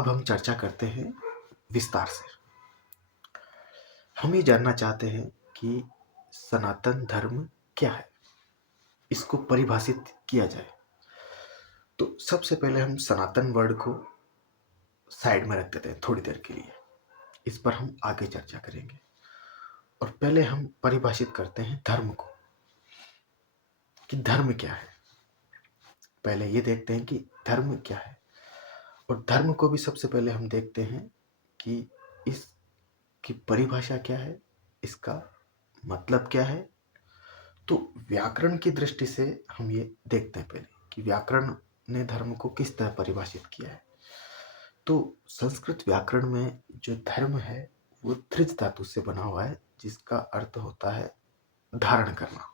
अब हम चर्चा करते हैं विस्तार से। हम ये जानना चाहते हैं कि सनातन धर्म क्या है, इसको परिभाषित किया जाए। तो सबसे पहले हम सनातन वर्ड को साइड में रख देते हैं थोड़ी देर के लिए। इस पर हम आगे चर्चा करेंगे। और पहले हम परिभाषित करते हैं धर्म को, कि धर्म क्या है। पहले ये देखते हैं कि धर्म क्या है, और धर्म को भी सबसे पहले हम देखते हैं कि इसकी परिभाषा क्या है, इसका मतलब क्या है। तो व्याकरण की दृष्टि से हम ये देखते हैं पहले कि व्याकरण ने धर्म को किस तरह परिभाषित किया है। तो संस्कृत व्याकरण में जो धर्म है वो धृज धातु से बना हुआ है, जिसका अर्थ होता है धारण करना।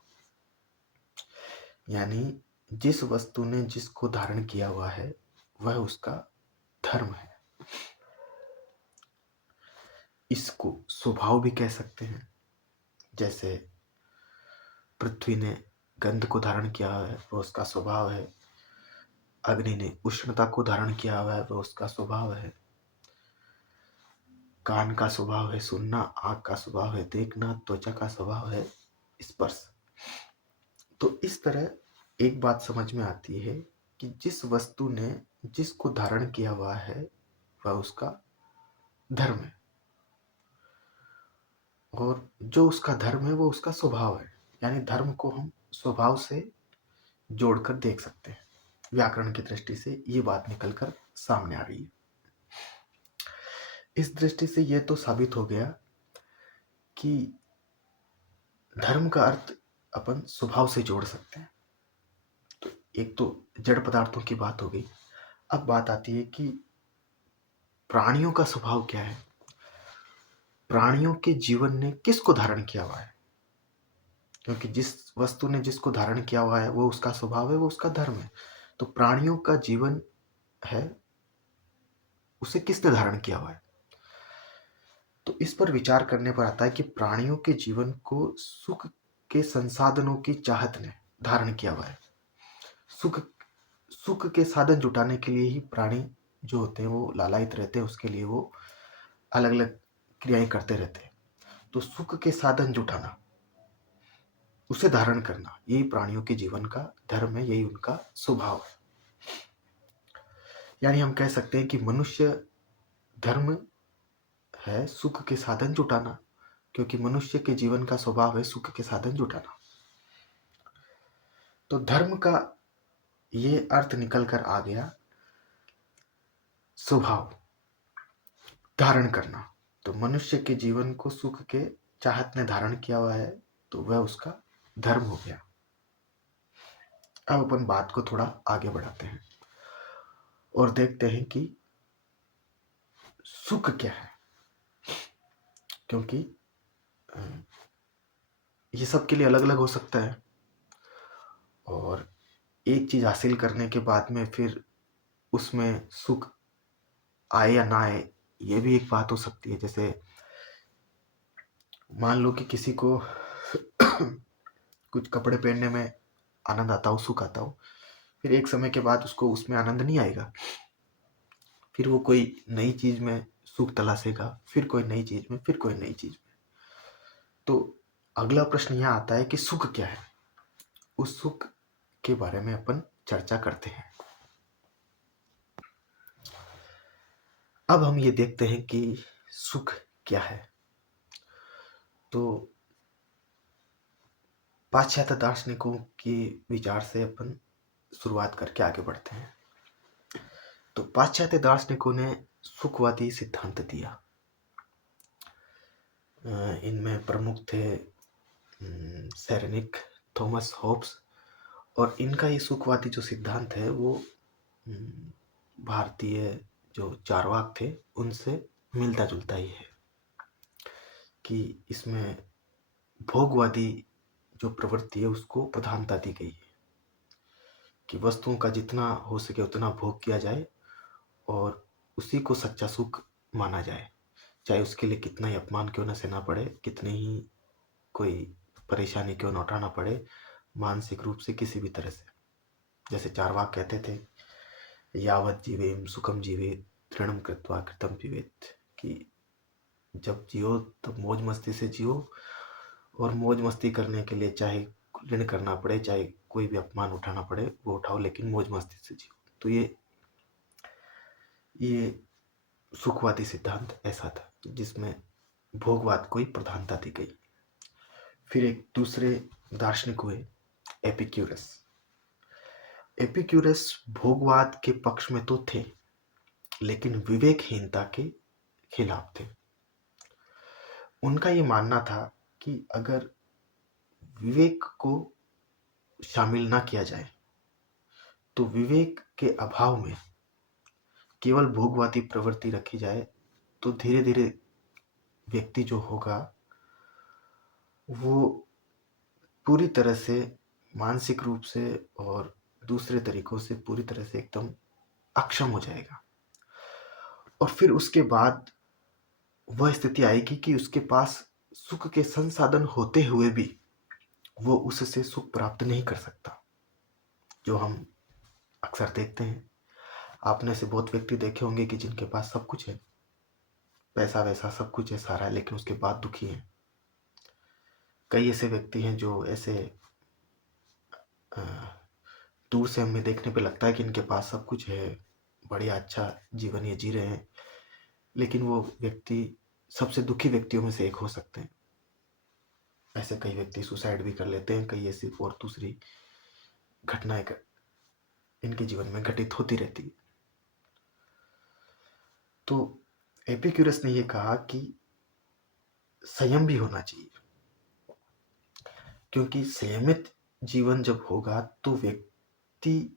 यानी जिस वस्तु ने जिसको धारण किया हुआ है वह उसका धर्म है। इसको स्वभाव भी कह सकते हैं। जैसे पृथ्वी ने गंध को धारण किया है वो उसका स्वभाव है, अग्नि ने उष्णता को धारण किया हुआ है वो उसका स्वभाव है, कान का स्वभाव है सुनना, आँख का स्वभाव है देखना, त्वचा का स्वभाव है स्पर्श। तो इस तरह एक बात समझ में आती है कि जिस वस्तु ने जिसको धारण किया हुआ है वह उसका धर्म है, और जो उसका धर्म है वो उसका स्वभाव है। यानी धर्म को हम स्वभाव से जोड़कर देख सकते हैं। व्याकरण की दृष्टि से ये बात निकलकर सामने आ रही है। इस दृष्टि से यह तो साबित हो गया कि धर्म का अर्थ अपन स्वभाव से जोड़ सकते हैं। तो एक तो जड़ पदार्थों की बात हो गई। अब बात आती है कि प्राणियों का स्वभाव क्या है, प्राणियों के जीवन ने किसको धारण किया हुआ है। क्योंकि जिस वस्तु ने जिसको धारण किया हुआ है वो उसका स्वभाव है, वो उसका धर्म है। तो प्राणियों का जीवन है, उसे किसने धारण किया हुआ है। तो इस पर विचार करने पर आता है कि प्राणियों के जीवन को सुख के संसाधनों की चाहत ने धारण किया हुआ है। सुख सुख के साधन जुटाने के लिए ही प्राणी जो होते हैं वो लालायित रहते हैं, उसके लिए वो अलग अलग क्रियाएं करते रहते हैं। तो सुख के साधन जुटाना, उसे धारण करना, यही प्राणियों के जीवन का धर्म है, यही उनका स्वभाव है। यानी हम कह सकते हैं कि मनुष्य धर्म है सुख के साधन जुटाना, क्योंकि मनुष्य के जीवन का स्वभाव है सुख के साधन जुटाना। तो धर्म का ये अर्थ निकल कर आ गया स्वभाव, धारण करना। तो मनुष्य के जीवन को सुख के चाहत ने धारण किया हुआ है, तो वह उसका धर्म हो गया। अब अपन बात को थोड़ा आगे बढ़ाते हैं और देखते हैं कि सुख क्या है। क्योंकि ये सबके लिए अलग अलग हो सकता है, और एक चीज हासिल करने के बाद में फिर उसमें सुख आए या ना आए, ये भी एक बात हो सकती है। जैसे मान लो कि किसी को कुछ कपड़े पहनने में आनंद आता हो, सुख आता हो, फिर एक समय के बाद उसको उसमें आनंद नहीं आएगा, फिर वो कोई नई चीज में सुख तलाशेगा, फिर कोई नई चीज में, फिर कोई नई चीज में। तो अगला प्रश्न यहाँ आता है कि सुख क्या है। उस सुख के बारे में अपन चर्चा करते हैं। अब हम ये देखते हैं कि सुख क्या है। तो पाश्चात्य दार्शनिकों के विचार से अपन शुरुआत करके आगे बढ़ते हैं। तो पाश्चात्य दार्शनिकों ने सुखवादी सिद्धांत दिया। इनमें प्रमुख थे सेरेनिक, थॉमस हॉब्स। और इनका ये सुखवादी जो सिद्धांत है वो भारतीय जो चार्वाक थे उनसे मिलता जुलता ही है, कि इसमें भोगवादी जो प्रवृत्ति है उसको प्रधानता दी गई है, कि वस्तुओं का जितना हो सके उतना भोग किया जाए और उसी को सच्चा सुख माना जाए, चाहे उसके लिए कितना ही अपमान क्यों न सहना पड़े, कितनी ही कोई परेशानी क्यों न उठाना पड़े, मानसिक रूप से किसी भी तरह से। जैसे चारवाक कहते थे, यावत जीवेम सुखम जीवे तृणम कृत्वा कृतम पिबेत, कि जब जियो तब मौज मस्ती से जियो, और मौज मस्ती करने के लिए चाहे ऋण करना पड़े, चाहे कोई भी अपमान उठाना पड़े वो उठाओ, लेकिन मौज मस्ती से जियो। तो ये सुखवादी सिद्धांत ऐसा था जिसमें भोगवाद को ही प्रधानता दी गई। फिर एक दूसरे दार्शनिक हुए एपिक्यूरस। एपिक्यूरस भोगवाद के पक्ष में तो थे, लेकिन विवेकहीनता के खिलाफ थे। उनका ये मानना था कि अगर विवेक को शामिल ना किया जाए तो विवेक के अभाव में केवल भोगवादी प्रवृत्ति रखी जाए तो धीरे धीरे व्यक्ति जो होगा वो पूरी तरह से मानसिक रूप से और दूसरे तरीकों से पूरी तरह से एकदम अक्षम हो जाएगा, और फिर उसके बाद वह स्थिति आएगी कि उसके पास सुख के संसाधन होते हुए भी वो उससे सुख प्राप्त नहीं कर सकता, जो हम अक्सर देखते हैं। आपने से बहुत व्यक्ति देखे होंगे कि जिनके पास सब कुछ है, पैसा वैसा सब कुछ है सारा, लेकिन उसके बाद दुखी हैं। कई ऐसे व्यक्ति हैं जो ऐसे अ, दूर से हमें देखने पे लगता है कि इनके पास सब कुछ है, बढ़िया अच्छा जीवन ये जी रहे हैं, लेकिन वो व्यक्ति सबसे दुखी व्यक्तियों में से एक हो सकते हैं। ऐसे कई व्यक्ति सुसाइड भी कर लेते हैं, कई ऐसी और दूसरी घटनाएं इनके जीवन में घटित होती रहती है। तो एपिक्यूरस ने ये कहा कि संयम भी होना चाहिए, क्योंकि संयमित जीवन जब होगा तो व्यक्ति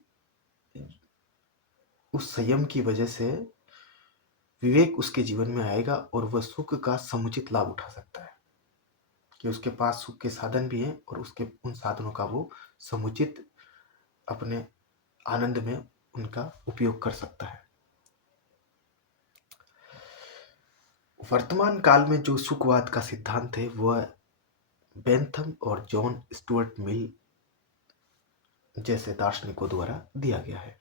उस संयम की वजह से विवेक उसके जीवन में आएगा और वह सुख का समुचित लाभ उठा सकता है, कि उसके पास सुख के साधन भी हैं और उसके उन साधनों का वो समुचित अपने आनंद में उनका उपयोग कर सकता है। वर्तमान काल में जो सुखवाद का सिद्धांत है वह बेंथम और जॉन स्टुअर्ट मिल जैसे दार्शनिकों द्वारा दिया गया है।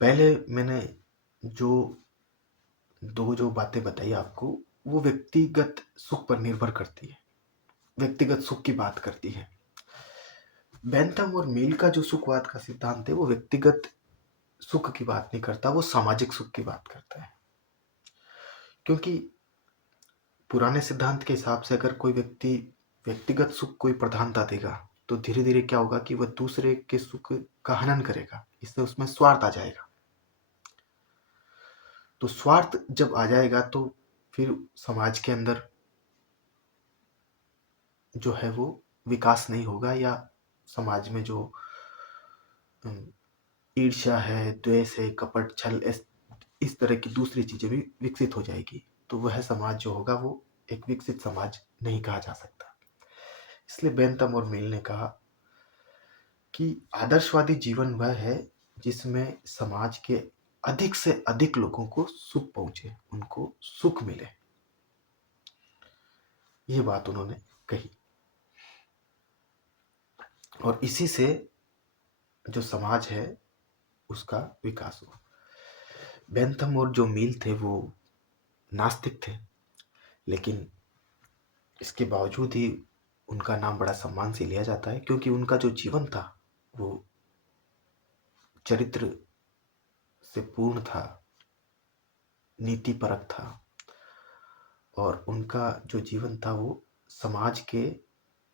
पहले मैंने जो बातें बताई आपको वो व्यक्तिगत सुख पर निर्भर करती है, व्यक्तिगत सुख की बात करती है। बेंथम और मिल का जो सुखवाद का सिद्धांत है वो व्यक्तिगत सुख की बात नहीं करता, वो सामाजिक सुख की बात करता है। क्योंकि पुराने सिद्धांत के हिसाब से अगर कोई व्यक्ति व्यक्तिगत सुख को ही प्रधानता देगा तो धीरे धीरे क्या होगा कि वह दूसरे के सुख का हनन करेगा, इससे उसमें स्वार्थ आ जाएगा। तो स्वार्थ जब आ जाएगा तो फिर समाज के अंदर जो है वो विकास नहीं होगा, या समाज में जो ईर्ष्या है, द्वेष है, कपट, छल, इस तरह की दूसरी चीजें भी विकसित हो जाएगी। तो वह समाज जो होगा वो एक विकसित समाज नहीं कहा जा सकता। इसलिए बेंथम और मिल ने कहा कि आदर्शवादी जीवन वह है जिसमें समाज के अधिक से अधिक लोगों को सुख पहुंचे, उनको सुख मिले। ये बात उन्होंने कही, और इसी से जो समाज है उसका विकास हुआ। बेंथम और जो मील थे वो नास्तिक थे, लेकिन इसके बावजूद ही उनका नाम बड़ा सम्मान से लिया जाता है, क्योंकि उनका जो जीवन था वो चरित्र से पूर्ण था, नीति परक था, और उनका जो जीवन था वो समाज के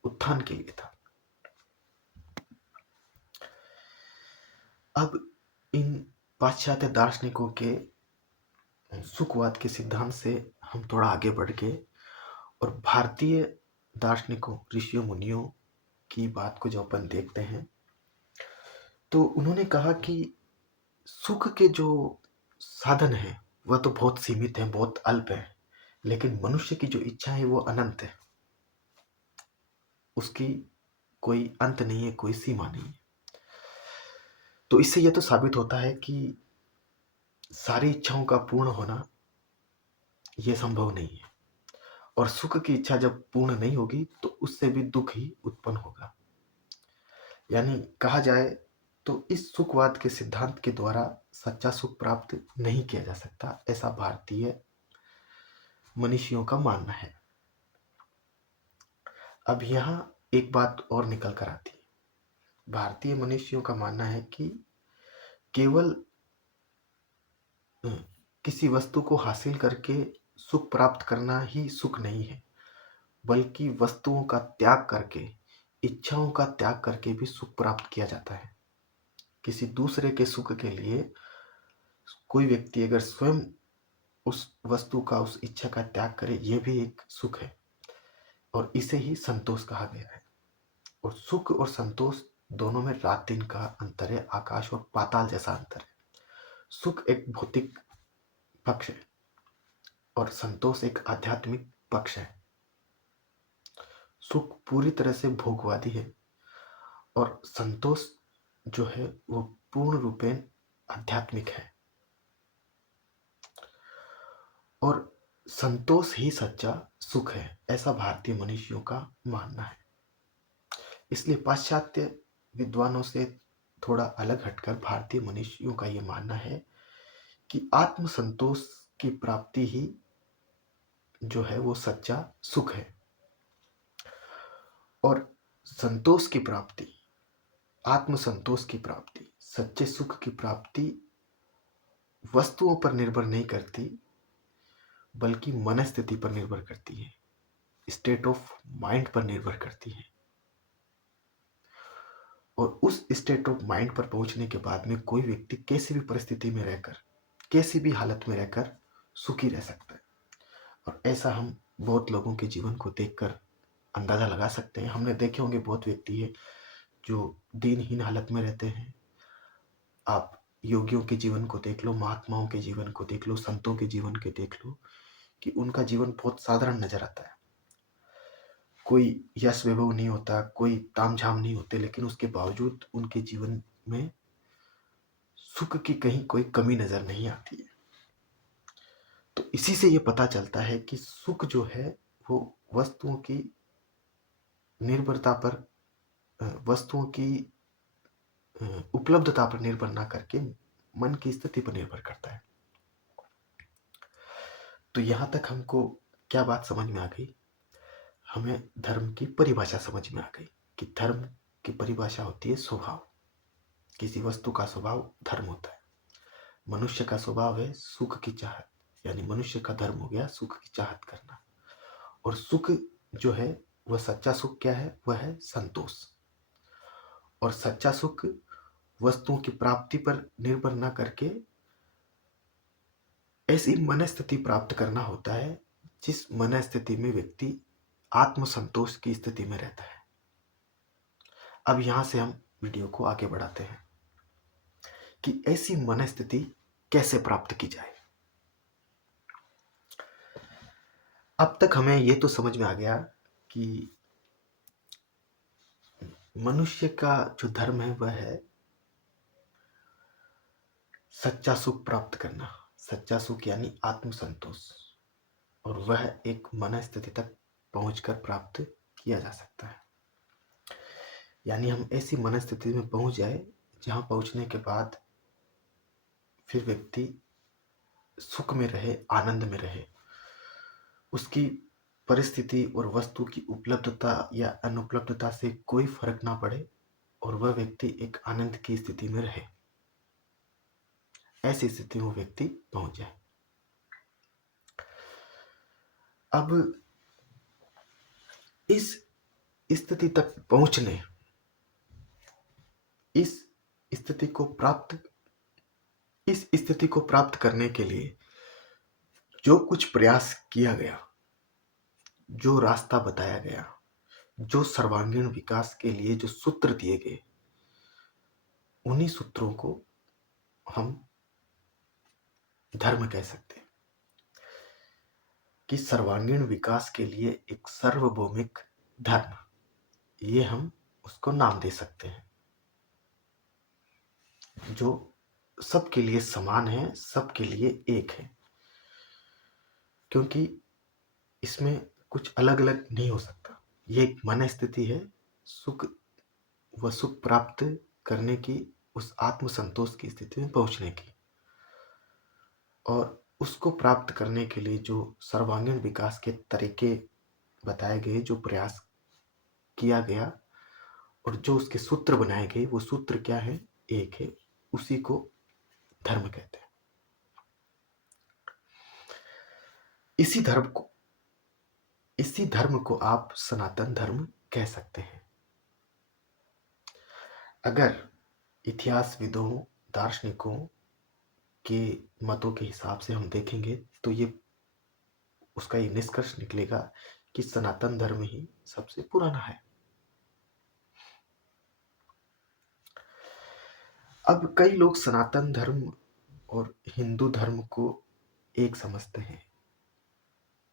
उत्थान के लिए था। अब इन पाश्चात्य दार्शनिकों के सुखवाद के सिद्धांत से हम थोड़ा आगे बढ़ के और भारतीय दार्शनिकों, ऋषियों, मुनियों की बात को जब अपन देखते हैं तो उन्होंने कहा कि सुख के जो साधन है वह तो बहुत सीमित है, बहुत अल्प है, लेकिन मनुष्य की जो इच्छा है वो अनंत है, उसकी कोई अंत नहीं है, कोई सीमा नहीं है। तो इससे यह तो साबित होता है कि सारी इच्छाओं का पूर्ण होना यह संभव नहीं है, और सुख की इच्छा जब पूर्ण नहीं होगी तो उससे भी दुख ही उत्पन्न होगा। यानी कहा जाए तो इस सुखवाद के सिद्धांत के द्वारा सच्चा सुख प्राप्त नहीं किया जा सकता, ऐसा भारतीय मनीषियों का मानना है। अब यहाँ एक बात और निकल कर आती है। भारतीय मनीषियों का मानना है कि केवल किसी वस्तु को हासिल करके सुख प्राप्त करना ही सुख नहीं है, बल्कि वस्तुओं का त्याग करके, इच्छाओं का त्याग करके भी सुख प्राप्त किया जाता है। किसी दूसरे के सुख के लिए कोई व्यक्ति अगर स्वयं उस वस्तु का, उस इच्छा का त्याग करे, यह भी एक सुख है और इसे ही संतोष कहा गया है। और सुख और संतोष दोनों में रात दिन का अंतर है, आकाश और पाताल जैसा अंतर है। सुख एक भौतिक पक्ष है और संतोष एक आध्यात्मिक पक्ष है। सुख पूरी तरह से भोगवादी है और संतोष जो है वो पूर्ण रूपेण आध्यात्मिक है। और संतोष ही सच्चा सुख है, ऐसा भारतीय मनीषियों का मानना है। इसलिए पाश्चात्य विद्वानों से थोड़ा अलग हटकर भारतीय मनीषियों का यह मानना है कि आत्म संतोष की प्राप्ति ही जो है वो सच्चा सुख है। और संतोष की प्राप्ति, आत्म संतोष की प्राप्ति, सच्चे सुख की प्राप्ति वस्तुओं पर निर्भर नहीं करती, बल्कि मन स्थिति पर निर्भर करती है, स्टेट ऑफ माइंड पर निर्भर करती है। और उस स्टेट ऑफ माइंड पर पहुंचने के बाद में कोई व्यक्ति कैसी भी परिस्थिति में रहकर, कैसी भी हालत में रहकर सुखी रह सकता है। और ऐसा हम बहुत लोगों के जीवन को देखकर अंदाजा लगा सकते हैं। हमने देखे होंगे बहुत व्यक्ति है जो दीनहीन हालत में रहते हैं। आप योगियों के जीवन को देख लो, महात्माओं के जीवन को देख लो, संतों के जीवन के देख लो कि उनका जीवन बहुत साधारण नजर आता है। कोई यश वैभव नहीं होता, कोई तामझाम नहीं होते, लेकिन उसके बावजूद उनके जीवन में सुख की कहीं कोई कमी नजर नहीं आती है। तो इसी से ये पता चलता है कि सुख जो है वो वस्तुओं की निर्भरता पर, वस्तुओं की उपलब्धता पर निर्भर ना करके मन की स्थिति पर निर्भर करता है। तो यहां तक हमको क्या बात समझ में आ गई? हमें धर्म की परिभाषा समझ में आ गई कि धर्म की परिभाषा होती है स्वभाव। किसी वस्तु का स्वभाव धर्म होता है। मनुष्य का स्वभाव है सुख की चाहत, यानी मनुष्य का धर्म हो गया सुख की चाहत करना। और सुख जो है वह सच्चा सुख क्या है? वह है संतोष। और सच्चा सुख वस्तुओं की प्राप्ति पर निर्भर ना करके ऐसी मन स्थिति प्राप्त करना होता है जिस मन स्थिति में व्यक्ति आत्म संतोष की स्थिति में रहता है। अब यहां से हम वीडियो को आगे बढ़ाते हैं कि ऐसी मन स्थिति कैसे प्राप्त की जाए। अब तक हमें यह तो समझ में आ गया कि मनुष्य का जो धर्म है वह है सच्चा सुख प्राप्त करना। सच्चा सुख यानी आत्म संतोष, और वह एक मन स्थिति तक पहुंचकर प्राप्त किया जा सकता है। यानी हम ऐसी मन स्थिति में पहुंच जाए जहां पहुंचने के बाद फिर व्यक्ति सुख में रहे, आनंद में रहे। उसकी परिस्थिति और वस्तु की उपलब्धता या अनुपलब्धता से कोई फर्क ना पड़े और वह व्यक्ति एक आनंद की स्थिति में रहे। ऐसी स्थिति में व्यक्ति पहुंच जाए। अब इस स्थिति तक पहुंचने, इस स्थिति को प्राप्त करने के लिए जो कुछ प्रयास किया गया, जो रास्ता बताया गया, जो सर्वांगीण विकास के लिए जो सूत्र दिए गए, उन्हीं सूत्रों को हम धर्म कह सकते हैं। कि सर्वांगीण विकास के लिए एक सार्वभौमिक धर्म, ये हम उसको नाम दे सकते हैं, जो सबके लिए समान है, सबके लिए एक है। क्योंकि इसमें कुछ अलग अलग नहीं हो सकता। ये एक मन स्थिति है। सुख व सुख प्राप्त करने की उस आत्मसंतोष की स्थिति में पहुंचने की, और उसको प्राप्त करने के लिए जो सर्वांगीण विकास के तरीके बताए गए, जो प्रयास किया गया और जो उसके सूत्र बनाए गए, वो सूत्र क्या है? एक है, उसी को धर्म कहते हैं। इसी धर्म को आप सनातन धर्म कह सकते हैं। अगर इतिहासविदों, दार्शनिकों के मतों के हिसाब से हम देखेंगे तो उसका ये निष्कर्ष निकलेगा कि सनातन धर्म ही सबसे पुराना है। अब कई लोग सनातन धर्म और हिंदू धर्म को एक समझते हैं।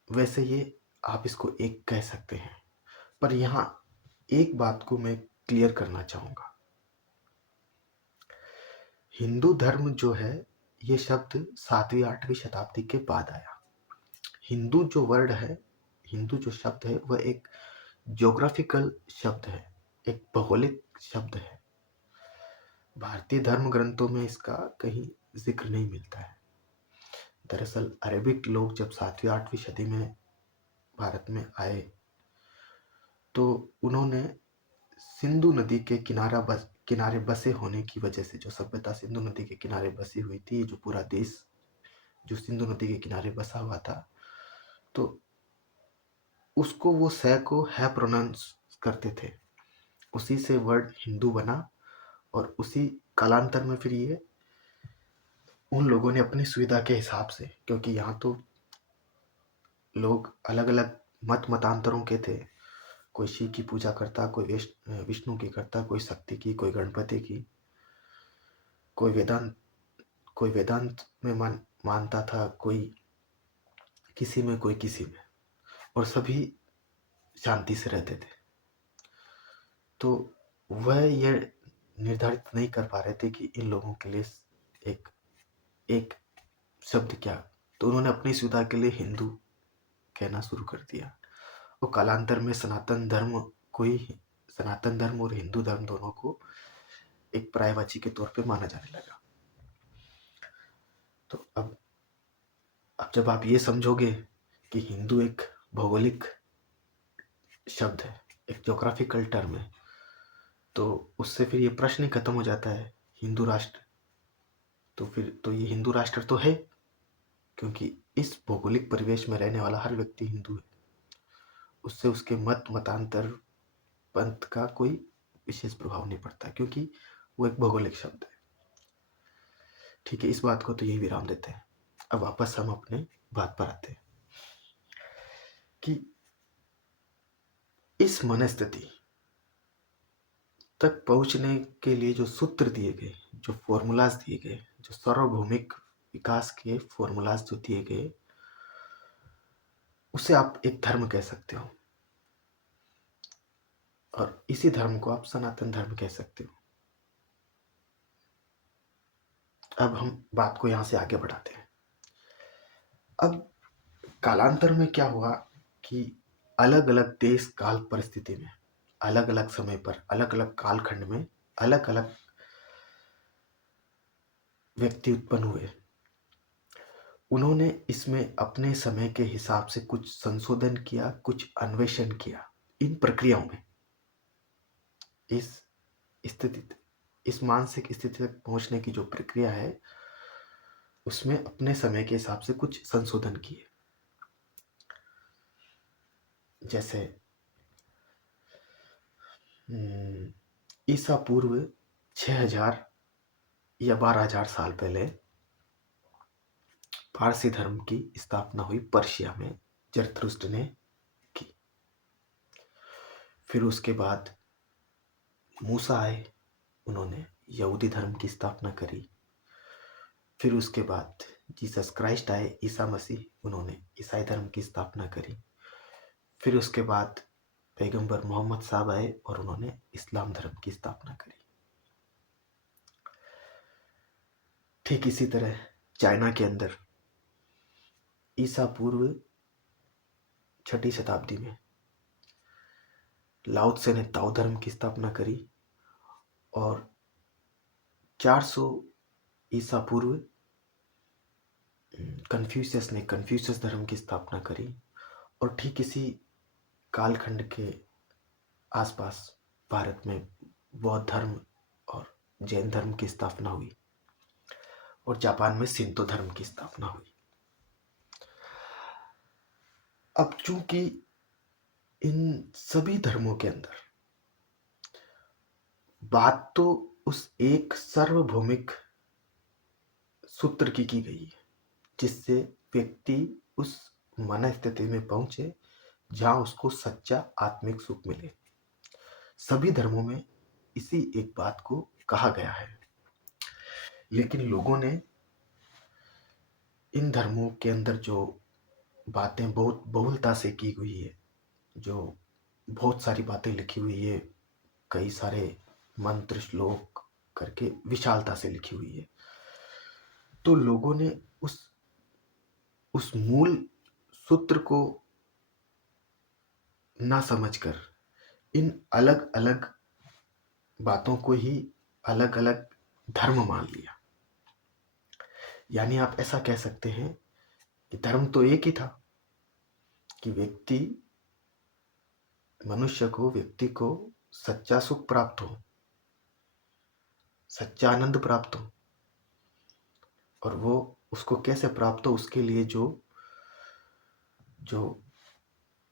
वैसे ये आप इसको एक कह सकते हैं, पर यहाँ एक बात को मैं क्लियर करना चाहूंगा। हिंदू धर्म जो है, ये शब्द 7वीं 8वीं शताब्दी के बाद आया। हिंदू जो वर्ड है, हिंदू जो शब्द है, वह एक ज्योग्राफिकल शब्द है, एक भौगोलिक शब्द है। भारतीय धर्म ग्रंथों में इसका कहीं जिक्र नहीं मिलता है। दरअसल अरेबिक लोग जब 7वीं 8वीं सदी में भारत में आए तो उन्होंने सिंधु नदी के किनारे बसे होने की वजह से, जो सभ्यता सिंधु नदी के किनारे बसी हुई थी, जो पूरा देश जो सिंधु नदी के किनारे बसा हुआ था, तो उसको वो स को है प्रोनाउंस करते थे। उसी से वर्ड हिंदू बना, और उसी कालांतर में फिर ये उन लोगों ने अपनी सुविधा के हिसाब से, क्योंकि यहाँ तो लोग अलग अलग मतांतरों के थे, कोई शिव की पूजा करता, कोई विष्णु की करता, कोई शक्ति की, कोई गणपति की, कोई वेदांत में मानता था, कोई किसी में, कोई किसी में, और सभी शांति से रहते थे। तो वह ये निर्धारित नहीं कर पा रहे थे कि इन लोगों के लिए एक एक शब्द क्या, तो उन्होंने अपनी सुविधा के लिए हिंदू कहना शुरू कर दिया। और कालांतर में सनातन धर्म और हिंदू धर्म दोनों को एक पर्यायवाची के तौर पे माना जाने लगा। तो अब जब आप ये समझोगे कि हिंदू एक भौगोलिक शब्द है, एक ज्योग्राफिकल टर्म है, तो उससे फिर ये प्रश्न ही खत्म हो जाता है, हिंदू राष्ट्र। तो फिर तो ये हिंदू राष्ट्र तो है, क्योंकि इस भौगोलिक परिवेश में रहने वाला हर व्यक्ति हिंदू है। उससे उसके मतांतर, पंथ का कोई विशेष प्रभाव नहीं पड़ता, क्योंकि वो एक भौगोलिक शब्द है। ठीक है, इस बात को तो यही विराम देते हैं। अब वापस हम अपने बात पर आते हैं कि इस मनस्थिति तक पहुंचने के लिए जो सूत्र दिए गए, जो फॉर्मूलाज दिए गए, जो सार्वभौमिक विकास के फॉर्मूलाज जो दिए गए, उसे आप एक धर्म कह सकते हो, और इसी धर्म को आप सनातन धर्म कह सकते हो। अब हम बात को यहां से आगे बढ़ाते हैं। अब कालांतर में क्या हुआ कि अलग अलग देश काल परिस्थिति में, अलग अलग समय पर, अलग अलग कालखंड में अलग अलग व्यक्ति उत्पन्न हुए। उन्होंने इसमें अपने समय के हिसाब से कुछ संशोधन किया, कुछ अन्वेषण किया। इन प्रक्रियाओं में इस स्थिति, इस मानसिक स्थिति तक पहुंचने की जो प्रक्रिया है, उसमें अपने समय के हिसाब से कुछ संशोधन किए। जैसे ईसा पूर्व 6000 या 12000 साल पहले पारसी धर्म की स्थापना हुई पर्शिया में, जरथुस्त्र ने की। फिर उसके बाद मूसा आए, उन्होंने यहूदी धर्म की स्थापना करी। फिर उसके बाद जीसस क्राइस्ट आए, ईसा मसीह, उन्होंने ईसाई धर्म की स्थापना करी। फिर उसके बाद पैगंबर मोहम्मद साहब आए और उन्होंने इस्लाम धर्म की स्थापना करी। ठीक इसी तरह चाइना के अंदर ईसा पूर्व 6ठी शताब्दी में लाओ त्से ने ताओ धर्म की स्थापना करी, और 400 ईसा पूर्व कन्फ्यूशियस ने कन्फ्यूशियस धर्म की स्थापना करी, और ठीक इसी कालखंड के आसपास भारत में बौद्ध धर्म और जैन धर्म की स्थापना हुई, और जापान में शिंतो धर्म की स्थापना हुई। अब चूंकि इन सभी धर्मों के अंदर बात तो उस एक सार्वभौमिक सूत्र की गई है, जिससे व्यक्ति उस मन स्थिति में पहुंचे जहां उसको सच्चा आत्मिक सुख मिले। सभी धर्मों में इसी एक बात को कहा गया है, लेकिन लोगों ने इन धर्मों के अंदर जो बातें बहुत बहुलता से की हुई है, जो बहुत सारी बातें लिखी हुई है, कई सारे मंत्र श्लोक करके विशालता से लिखी हुई है, तो लोगों ने उस मूल सूत्र को ना समझकर इन अलग अलग बातों को ही अलग अलग धर्म मान लिया। यानी आप ऐसा कह सकते हैं कि धर्म तो एक ही था कि व्यक्ति को सच्चा सुख प्राप्त हो, सच्चा आनंद प्राप्त हो, और वो उसको कैसे प्राप्त हो उसके लिए जो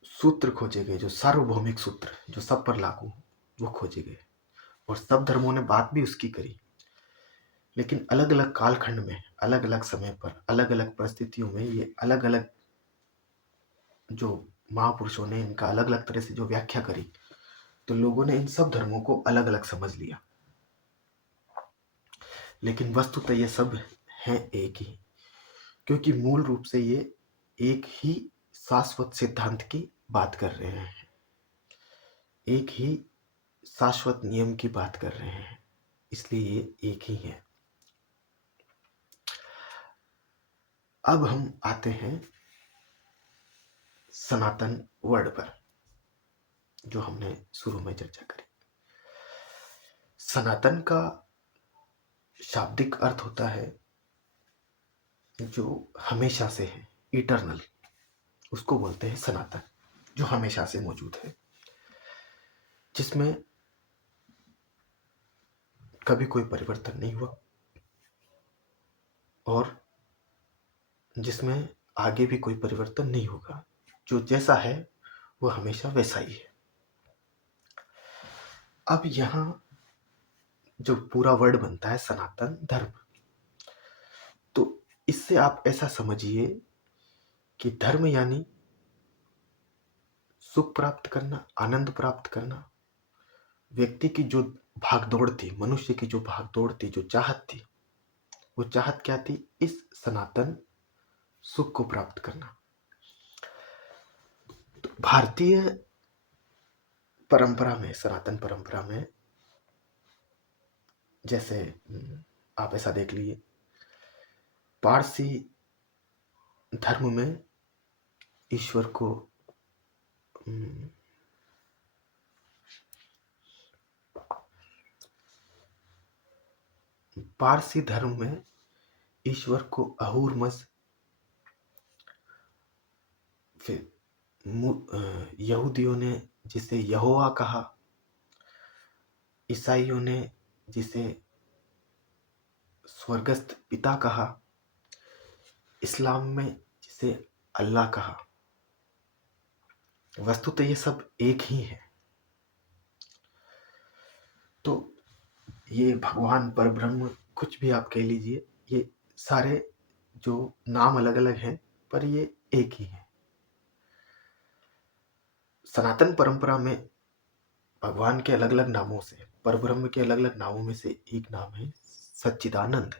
सूत्र खोजे गए, जो सार्वभौमिक सूत्र जो सब पर लागू हो, वो खोजे गए, और सब धर्मों ने बात भी उसकी करी। लेकिन अलग अलग कालखंड में, अलग अलग समय पर, अलग अलग परिस्थितियों में ये अलग अलग जो महापुरुषों ने इनका अलग अलग तरह से जो व्याख्या करी, तो लोगों ने इन सब धर्मों को अलग अलग समझ लिया। लेकिन वस्तुतः ये सब है एक ही, क्योंकि मूल रूप से ये एक ही शाश्वत सिद्धांत की बात कर रहे हैं, एक ही शाश्वत नियम की बात कर रहे हैं, इसलिए ये एक ही है। अब हम आते हैं सनातन वर्ड पर, जो हमने शुरू में चर्चा करी। सनातन का शाब्दिक अर्थ होता है जो हमेशा से है, इटर्नल, उसको बोलते हैं सनातन, जो हमेशा से मौजूद है, जिसमें कभी कोई परिवर्तन नहीं हुआ और जिसमें आगे भी कोई परिवर्तन नहीं होगा। जो जैसा है वो हमेशा वैसा ही है। अब यहाँ जो पूरा वर्ड बनता है सनातन धर्म, तो इससे आप ऐसा समझिए कि धर्म यानी सुख प्राप्त करना, आनंद प्राप्त करना। व्यक्ति की जो भागदौड़ थी, मनुष्य की जो भागदौड़ थी, जो चाहत थी, वो चाहत क्या थी? इस सनातन सुख को प्राप्त करना। तो भारतीय परंपरा में, सनातन परंपरा में, जैसे आप ऐसा देख लीजिए, पारसी धर्म में ईश्वर को पारसी धर्म में ईश्वर को अहूरमज़, फिर यहूदियों ने जिसे यहोवा कहा, ईसाइयों ने जिसे स्वर्गस्थ पिता कहा, इस्लाम में जिसे अल्लाह कहा। वस्तुतः ये सब एक ही है। तो ये भगवान, परब्रह्म, कुछ भी आप कह लीजिए, ये सारे जो नाम अलग अलग हैं, पर ये एक ही है। सनातन परंपरा में भगवान के अलग अलग नामों से, परब्रह्म के अलग अलग नामों में से एक नाम है सच्चिदानंद,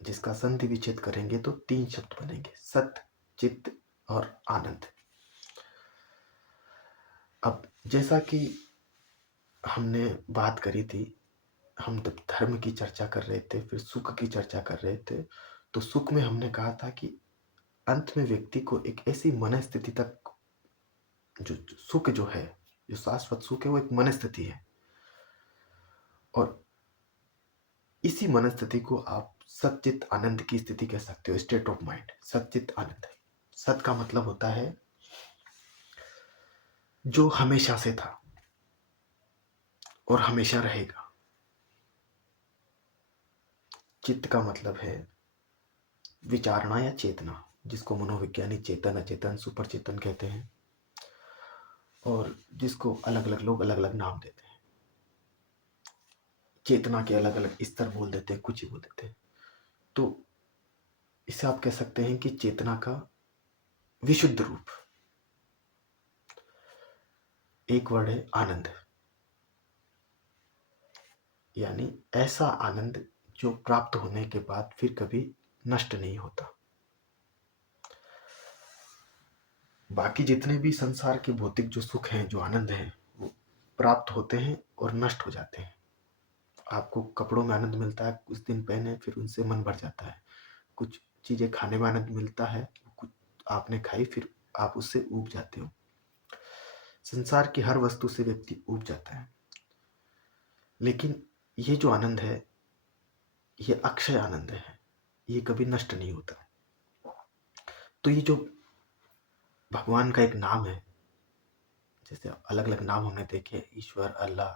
जिसका संधि विच्छेद करेंगे तो 3 शब्द बनेंगे, सत, चित्त और आनंद। अब जैसा कि हमने बात करी थी, हम जब धर्म की चर्चा कर रहे थे, फिर सुख की चर्चा कर रहे थे, तो सुख में हमने कहा था कि अंत में व्यक्ति को एक ऐसी मन स्थिति तक, जो सुख जो है, जो शाश्वत सुख है, वो एक मन स्थिति है। और इसी मनस्थिति को आप सच्चित आनंद की स्थिति कह सकते हो, स्टेट ऑफ माइंड। सच्चित आनंद, सत का मतलब होता है जो हमेशा से था और हमेशा रहेगा। चित्त का मतलब है विचारणा या चेतना, जिसको मनोवैज्ञानिक चेतन, अचेतन, सुपर चेतन कहते हैं, और जिसको अलग अलग लोग अलग अलग नाम देते हैं। चेतना के अलग अलग स्तर बोल देते हैं, कुछ ही बोल देते हैं। तो इसे आप कह सकते हैं कि चेतना का विशुद्ध रूप। एक वर्ड है आनंद, यानी ऐसा आनंद जो प्राप्त होने के बाद फिर कभी नष्ट नहीं होता। बाकी जितने भी संसार के भौतिक जो सुख हैं, जो आनंद हैं, वो प्राप्त होते हैं और नष्ट हो जाते हैं। आपको कपड़ों में आनंद मिलता है, कुछ दिन पहने फिर उनसे मन भर जाता है। कुछ चीजें खाने में आनंद मिलता है, कुछ आपने खाई फिर आप उससे ऊब जाते हो। संसार की हर वस्तु से व्यक्ति ऊब जाता है, लेकिन ये जो आनंद है ये अक्षय आनंद है, ये कभी नष्ट नहीं होता। तो ये जो भगवान का एक नाम है, जैसे अलग अलग नाम हमने देखे, ईश्वर, अल्लाह,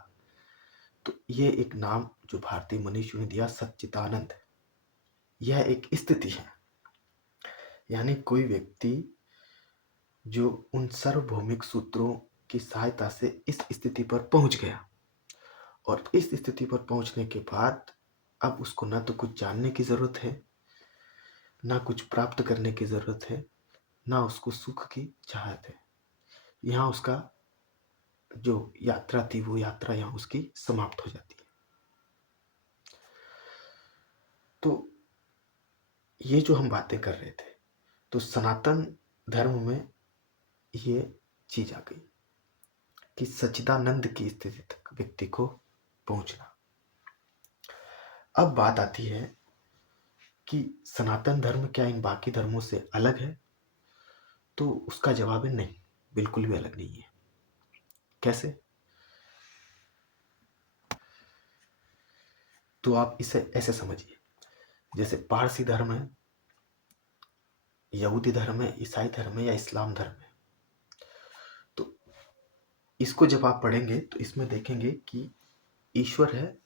तो ये एक नाम जो भारतीय मनीषियों ने दिया, सच्चिदानंद, यह एक स्थिति है। यानी कोई व्यक्ति जो उन सार्वभौमिक सूत्रों की सहायता से इस स्थिति पर पहुंच गया, और इस स्थिति पर पहुंचने के बाद अब उसको ना तो कुछ जानने की जरूरत है, ना कुछ प्राप्त करने की जरूरत है, ना उसको सुख की चाहत है। यहाँ उसका जो यात्रा थी वो यात्रा यहाँ उसकी समाप्त हो जाती है। तो ये जो हम बातें कर रहे थे, तो सनातन धर्म में ये चीज आ गई कि सच्चिदानंद की स्थिति तक व्यक्ति को पहुंचना। अब बात आती है कि सनातन धर्म क्या इन बाकी धर्मों से अलग है? तो उसका जवाब है नहीं, बिल्कुल भी अलग नहीं है। कैसे? तो आप इसे ऐसे समझिए, जैसे पारसी धर्म है, यहूदी धर्म है, ईसाई धर्म है या इस्लाम धर्म है, तो इसको जब आप पढ़ेंगे तो इसमें देखेंगे कि ईश्वर है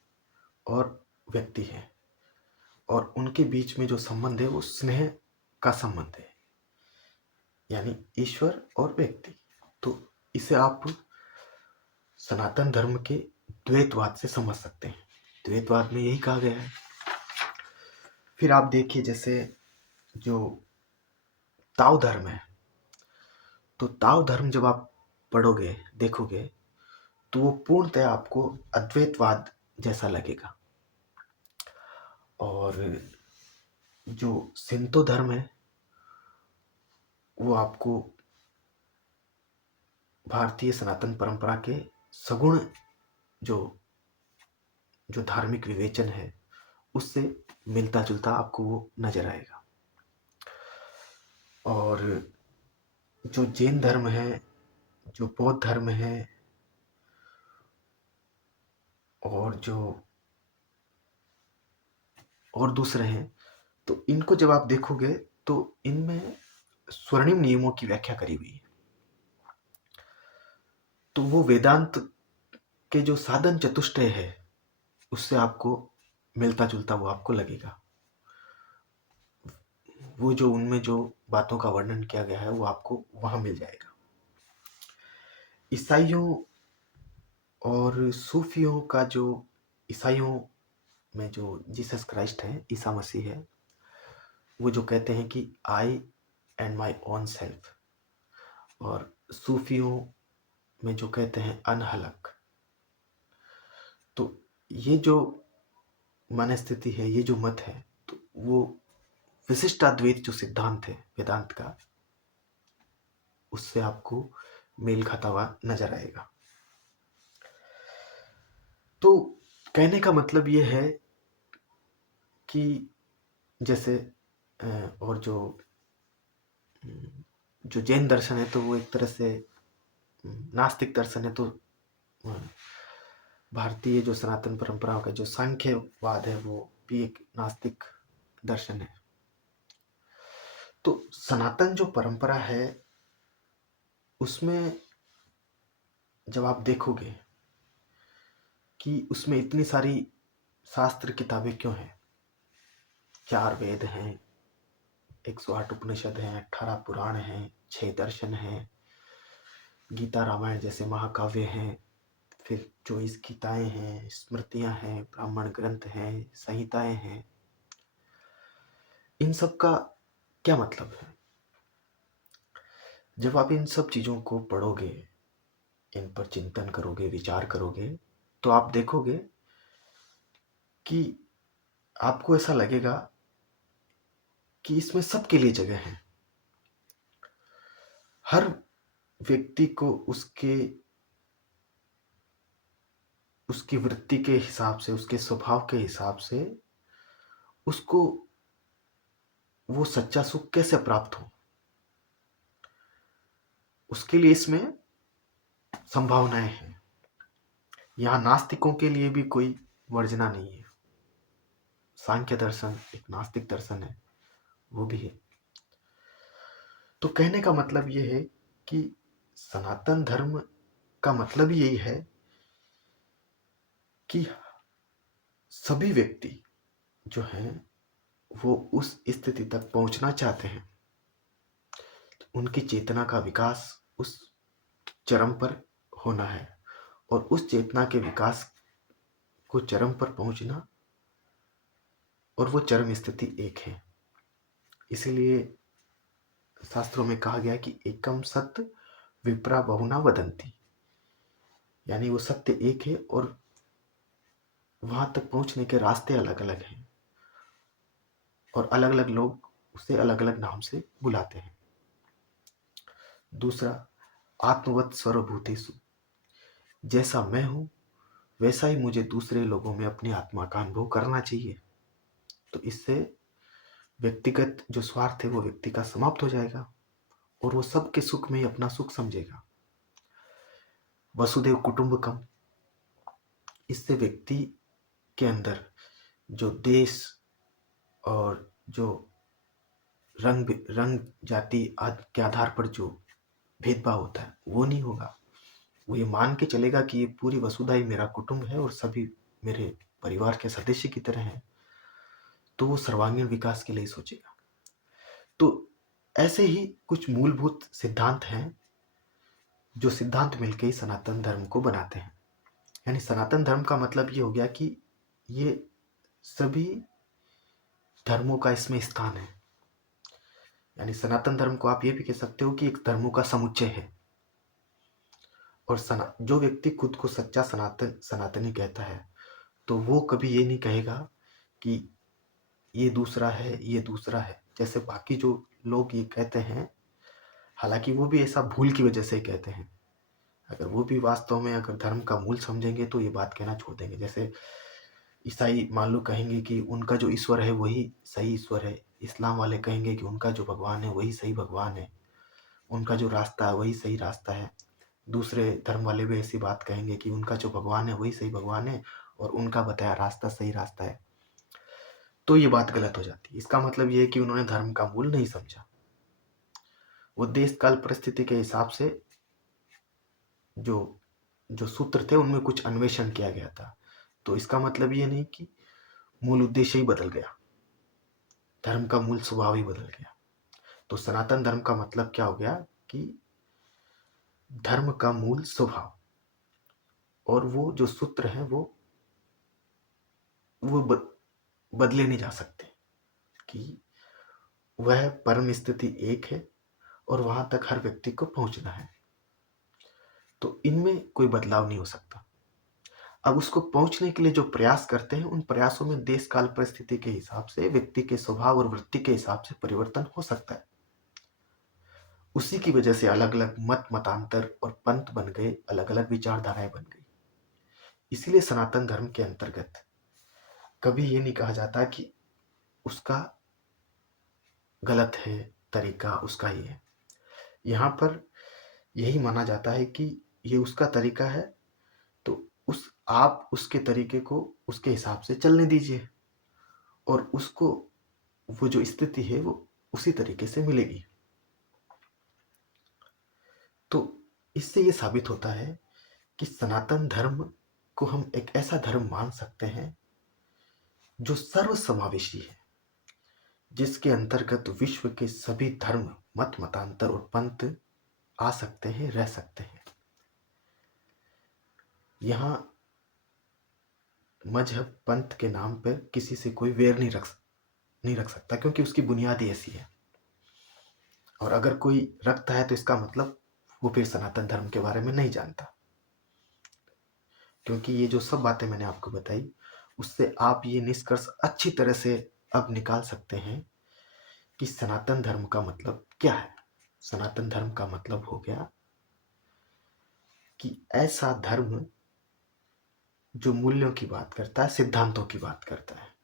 और व्यक्ति है, और उनके बीच में जो संबंध है वो स्नेह का संबंध है, यानी ईश्वर और व्यक्ति। तो इसे आप सनातन धर्म के द्वैतवाद से समझ सकते हैं। द्वैतवाद में यही कहा गया है। फिर आप देखिए, जैसे जो ताओ धर्म है, तो ताओ धर्म जब आप पढ़ोगे, देखोगे, तो वो पूर्णतः आपको अद्वैतवाद जैसा लगेगा। और जो सिंतो धर्म है वो आपको भारतीय सनातन परंपरा के सगुण जो जो धार्मिक विवेचन है उससे मिलता जुलता आपको वो नजर आएगा। और जो जैन धर्म है, जो बौद्ध धर्म है, और जो और दूसरे हैं, तो इनको जब आप देखोगे तो इनमें स्वर्णिम नियमों की व्याख्या करी हुई है। तो वो वेदांत के जो साधन चतुष्टय है उससे आपको मिलता जुलता वो आपको लगेगा। वो जो उनमें जो बातों का वर्णन किया गया है वो आपको वहां मिल जाएगा। ईसाइयों और सूफियों का जो, ईसाइयों में जो जीसस क्राइस्ट है, ईसा मसीह है, वो जो कहते हैं कि आई एंड माई ओन सेल्फ, और सूफियों में जो कहते हैं अनहलक। तो ये जो मनस्थिति है, ये जो मत है, तो वो विशिष्टाद्वैत जो सिद्धांत है वेदांत का, उससे आपको मेल खाता हुआ नजर आएगा। तो कहने का मतलब ये है कि जैसे और जो जैन दर्शन है तो वो एक तरह से नास्तिक दर्शन है, तो भारतीय जो सनातन परंपरा का जो सांख्यवाद है वो भी एक नास्तिक दर्शन है। तो सनातन जो परंपरा है उसमें जब आप देखोगे कि उसमें इतनी सारी शास्त्र किताबें क्यों हैं, 4 वेद हैं, 108 उपनिषद हैं, 18 पुराण हैं, 6 दर्शन हैं, गीता रामायण जैसे महाकाव्य हैं, फिर 24 गीताएं हैं, स्मृतियां हैं, ब्राह्मण ग्रंथ हैं, संहिताएं हैं। इन सब का क्या मतलब है? जब आप इन सब चीजों को पढ़ोगे, इन पर चिंतन करोगे, विचार करोगे, तो आप देखोगे कि आपको ऐसा लगेगा कि इसमें सबके लिए जगह है। हर व्यक्ति को उसकी वृत्ति के हिसाब से, उसके स्वभाव के हिसाब से उसको वो सच्चा सुख कैसे प्राप्त हो, उसके लिए इसमें संभावनाएं हैं। यहाँ नास्तिकों के लिए भी कोई वर्जना नहीं है। सांख्य दर्शन एक नास्तिक दर्शन है, वो भी है। तो कहने का मतलब ये है कि सनातन धर्म का मतलब यही है कि सभी व्यक्ति जो हैं वो उस स्थिति तक पहुंचना चाहते हैं, उनकी चेतना का विकास उस चरम पर होना है, और उस चेतना के विकास को चरम पर पहुंचना, और वो चरम स्थिति एक है। इसीलिए शास्त्रों में कहा गया कि एकम सत्य विप्रा बहुना वदंती, यानी वो सत्य एक है और वहां तक पहुंचने के रास्ते अलग अलग हैं, और अलग अलग लोग उसे अलग अलग नाम से बुलाते हैं। दूसरा, आत्मवत सर्वभूतेषु, जैसा मैं हूं वैसा ही मुझे दूसरे लोगों में अपनी आत्मा का अनुभव करना चाहिए। तो इससे व्यक्तिगत जो स्वार्थ है वो व्यक्ति का समाप्त हो जाएगा, और वो सबके सुख में ही अपना सुख समझेगा। वसुदेव कुटुंबकम, इससे व्यक्ति के अंदर जो देश और जो रंग जाति के आधार पर जो भेदभाव होता है वो नहीं होगा। वो ये मान के चलेगा कि ये पूरी वसुधा ही मेरा कुटुंब है और सभी मेरे परिवार के सदस्य की तरह हैं। तो वो सर्वांगीण विकास के लिए सोचेगा। तो ऐसे ही कुछ मूलभूत सिद्धांत हैं जो सिद्धांत मिलकर ही सनातन धर्म को बनाते हैं। यानी सनातन धर्म का मतलब ये हो गया कि ये सभी धर्मों का इसमें स्थान है। यानी सनातन धर्म को आप ये भी कह सकते हो कि एक धर्मों का समुच्चय है। और जो व्यक्ति खुद को सच्चा सनातनी कहता है तो वो कभी ये नहीं कहेगा कि ये दूसरा है, ये दूसरा है, जैसे बाकी जो लोग ये कहते हैं। हालांकि वो भी ऐसा भूल की वजह से ही कहते हैं। अगर वो भी वास्तव में अगर धर्म का मूल समझेंगे तो ये बात कहना छोड़ देंगे। जैसे ईसाई मान लो कहेंगे कि उनका जो ईश्वर है वही सही ईश्वर है, इस्लाम वाले कहेंगे कि उनका जो भगवान है वही सही भगवान है, उनका जो रास्ता है वही सही रास्ता है। दूसरे धर्म वाले भी ऐसी बात कहेंगे कि उनका जो भगवान है वही सही भगवान है और उनका बताया रास्ता सही रास्ता है। तो ये बात गलत हो जाती है। इसका मतलब ये है कि उन्होंने धर्म का मूल नहीं समझा। वो देश काल परिस्थिति के हिसाब से जो जो सूत्र थे उनमें कुछ अन्वेषण किया गया था। तो इसका मतलब ये नहीं कि मूल उद्देश्य ही बदल गया, धर्म का मूल स्वभाव ही बदल गया। तो सनातन धर्म का मतलब क्या हो गया कि धर्म का मूल स्वभाव और वो जो सूत्र हैं वो बदले नहीं जा सकते, कि वह परम स्थिति एक है और वहां तक हर व्यक्ति को पहुंचना है। तो इनमें कोई बदलाव नहीं हो सकता। अब उसको पहुंचने के लिए जो प्रयास करते हैं उन प्रयासों में देश काल परिस्थिति के हिसाब से, व्यक्ति के स्वभाव और वृत्ति के हिसाब से परिवर्तन हो सकता है। उसी की वजह से अलग अलग मतांतर और पंथ बन गए, अलग अलग विचारधाराएं बन गई। इसीलिए सनातन धर्म के अंतर्गत कभी ये नहीं कहा जाता कि उसका गलत है तरीका, उसका ही है। यहाँ पर यही माना जाता है कि ये उसका तरीका है, तो उस आप उसके तरीके को उसके हिसाब से चलने दीजिए और उसको वो जो स्थिति है वो उसी तरीके से मिलेगी। तो इससे ये साबित होता है कि सनातन धर्म को हम एक ऐसा धर्म मान सकते हैं जो सर्वसमावेशी है, जिसके अंतर्गत विश्व के सभी धर्म, मत, मतांतर और पंथ आ सकते हैं, रह सकते हैं। यहाँ मजहब, पंथ के नाम पर किसी से कोई वेर नहीं रख सकता, क्योंकि उसकी बुनियाद ही ऐसी है। और अगर कोई रखता है तो इसका मतलब वो फिर सनातन धर्म के बारे में नहीं जानता, क्योंकि ये जो सब बातें मैंने आपको बताई उससे आप ये निष्कर्ष अच्छी तरह से अब निकाल सकते हैं कि सनातन धर्म का मतलब क्या है। सनातन धर्म का मतलब हो गया कि ऐसा धर्म जो मूल्यों की बात करता है, सिद्धांतों की बात करता है,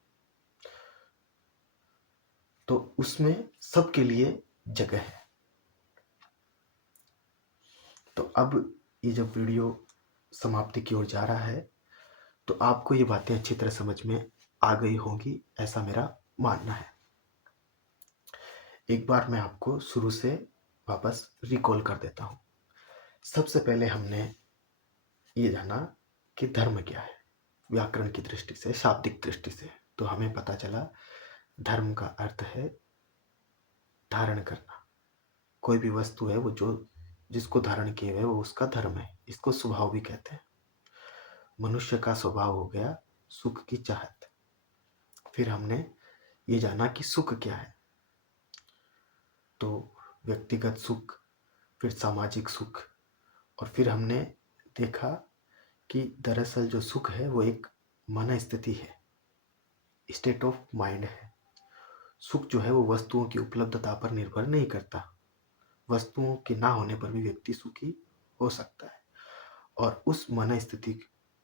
तो उसमें सबके लिए जगह है। तो अब ये जब वीडियो समाप्ति की ओर जा रहा है तो आपको ये बातें अच्छी तरह समझ में आ गई होंगी, ऐसा मेरा मानना है। एक बार मैं आपको शुरू से वापस रिकॉल कर देता हूँ। सबसे पहले हमने ये जाना कि धर्म क्या है व्याकरण की दृष्टि से, शाब्दिक दृष्टि से। तो हमें पता चला धर्म का अर्थ है धारण करना। कोई भी वस्तु है वो जो जिसको धारण किए हुए वो उसका धर्म है। इसको स्वभाव भी कहते हैं। मनुष्य का स्वभाव हो गया सुख की चाहत। फिर हमने ये जाना कि सुख क्या है, तो व्यक्तिगत सुख, फिर सामाजिक सुख, और फिर हमने देखा कि दरअसल जो सुख है वो एक मन स्थिति है, स्टेट ऑफ माइंड है। सुख जो है वो वस्तुओं की उपलब्धता पर निर्भर नहीं करता। वस्तुओं के ना होने पर भी व्यक्ति सुखी हो सकता है, और उस मन स्थिति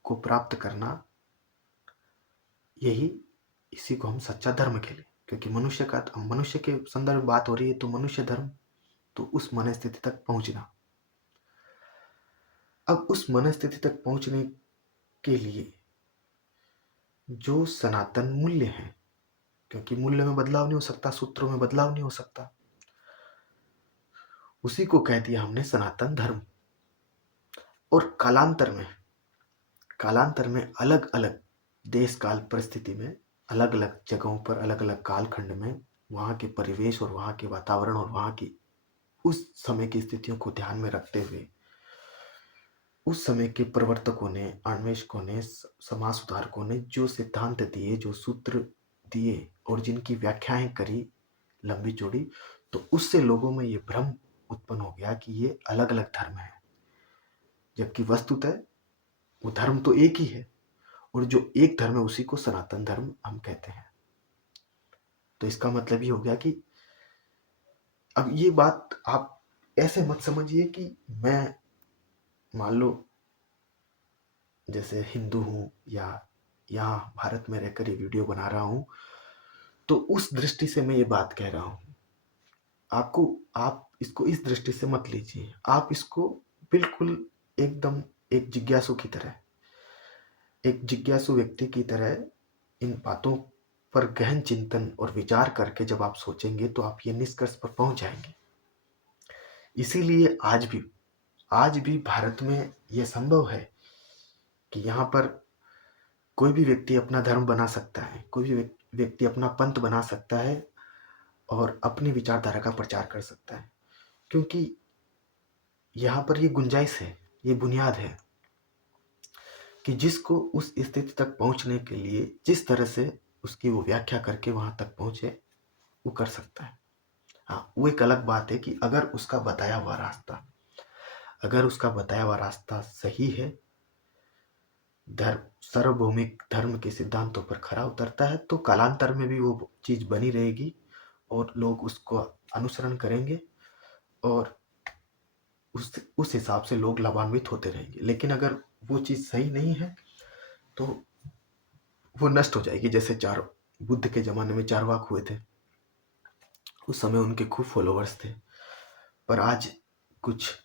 को प्राप्त करना, यही इसी को हम सच्चा धर्म खेले। क्योंकि मनुष्य के संदर्भ में बात हो रही है, तो मनुष्य धर्म, तो उस मन स्थिति तक पहुंचना। अब उस मन स्थिति तक पहुंचने के लिए जो सनातन मूल्य हैं, क्योंकि मूल्य में बदलाव नहीं हो सकता, सूत्रों में बदलाव नहीं हो सकता, उसी को कह दिया हमने सनातन धर्म। और कालांतर में अलग अलग देश काल परिस्थिति में, अलग अलग जगहों पर, अलग अलग कालखंड में वहाँ के परिवेश और वहाँ के वातावरण और वहाँ की उस समय की स्थितियों को ध्यान में रखते हुए उस समय के प्रवर्तकों ने, अन्वेषकों ने, समाज सुधारकों ने जो सिद्धांत दिए, जो सूत्र दिए और जिनकी व्याख्याएं करी लंबी चौड़ी, तो उससे लोगों में ये भ्रम उत्पन्न हो गया कि ये अलग अलग धर्म है, जबकि वस्तुतः वो धर्म तो एक ही है, और जो एक धर्म है उसी को सनातन धर्म हम कहते हैं। तो इसका मतलब ये हो गया कि अब ये बात आप ऐसे मत समझिए कि मैं मान लो जैसे हिंदू हूँ या यहाँ भारत में रहकर ये वीडियो बना रहा हूँ, तो उस दृष्टि से मैं ये बात कह रहा हूँ। आप इसको इस दृष्टि से मत लीजिए। आप इसको बिल्कुल एकदम एक जिज्ञासु व्यक्ति की तरह इन बातों पर गहन चिंतन और विचार करके जब आप सोचेंगे तो आप ये निष्कर्ष पर पहुंच जाएंगे। इसीलिए आज भी भारत में यह संभव है कि यहाँ पर कोई भी व्यक्ति अपना धर्म बना सकता है, कोई भी व्यक्ति अपना पंथ बना सकता है और अपनी विचारधारा का प्रचार कर सकता है, क्योंकि यहाँ पर ये गुंजाइश है, ये बुनियाद है कि जिसको उस स्थिति तक पहुंचने के लिए जिस तरह से उसकी वो व्याख्या करके वहां तक पहुंचे वो कर सकता है। हाँ, वो एक अलग बात है कि अगर उसका बताया हुआ रास्ता सही है, सार्वभौमिक धर्म के सिद्धांतों पर खरा उतरता है, तो कालांतर में भी वो चीज बनी रहेगी और लोग उसको अनुसरण करेंगे और उस हिसाब से लोग लाभान्वित होते रहेंगे। लेकिन अगर वो चीज सही नहीं है तो वो नष्ट हो जाएगी। जैसे बुद्ध के जमाने में चारवाक हुए थे, उस समय उनके खूब फॉलोअर्स थे, पर आज कुछ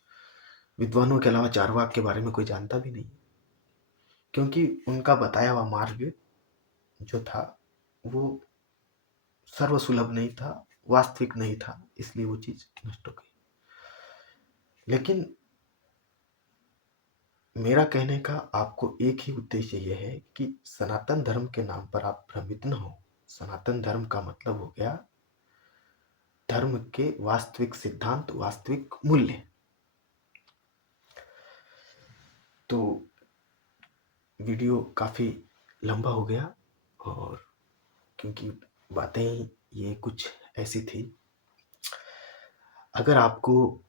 विद्वानों के अलावा चारवाक के बारे में कोई जानता भी नहीं, क्योंकि उनका बताया हुआ मार्ग जो था वो सर्वसुलभ नहीं था, वास्तविक नहीं था, इसलिए वो चीज नष्ट हो गई। लेकिन मेरा कहने का आपको एक ही उद्देश्य यह है कि सनातन धर्म के नाम पर आप भ्रमित न हो। सनातन धर्म का मतलब हो गया धर्म के वास्तविक सिद्धांत, वास्तविक मूल्य। तो वीडियो काफी लंबा हो गया, और क्योंकि बातें ये कुछ ऐसी थी। अगर आपको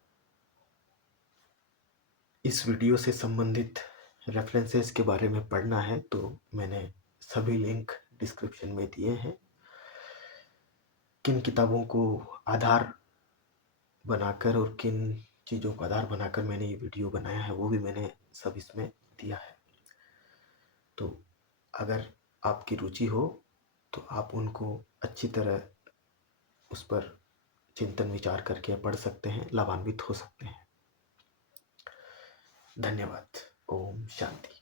इस वीडियो से संबंधित रेफरेंसेस के बारे में पढ़ना है तो मैंने सभी लिंक डिस्क्रिप्शन में दिए हैं। किन किताबों को आधार बनाकर और किन चीज़ों को आधार बनाकर मैंने ये वीडियो बनाया है वो भी मैंने सब इसमें दिया है। तो अगर आपकी रुचि हो तो आप उनको अच्छी तरह उस पर चिंतन विचार करके पढ़ सकते हैं, लाभान्वित हो सकते हैं। धन्यवाद। ओम शांति।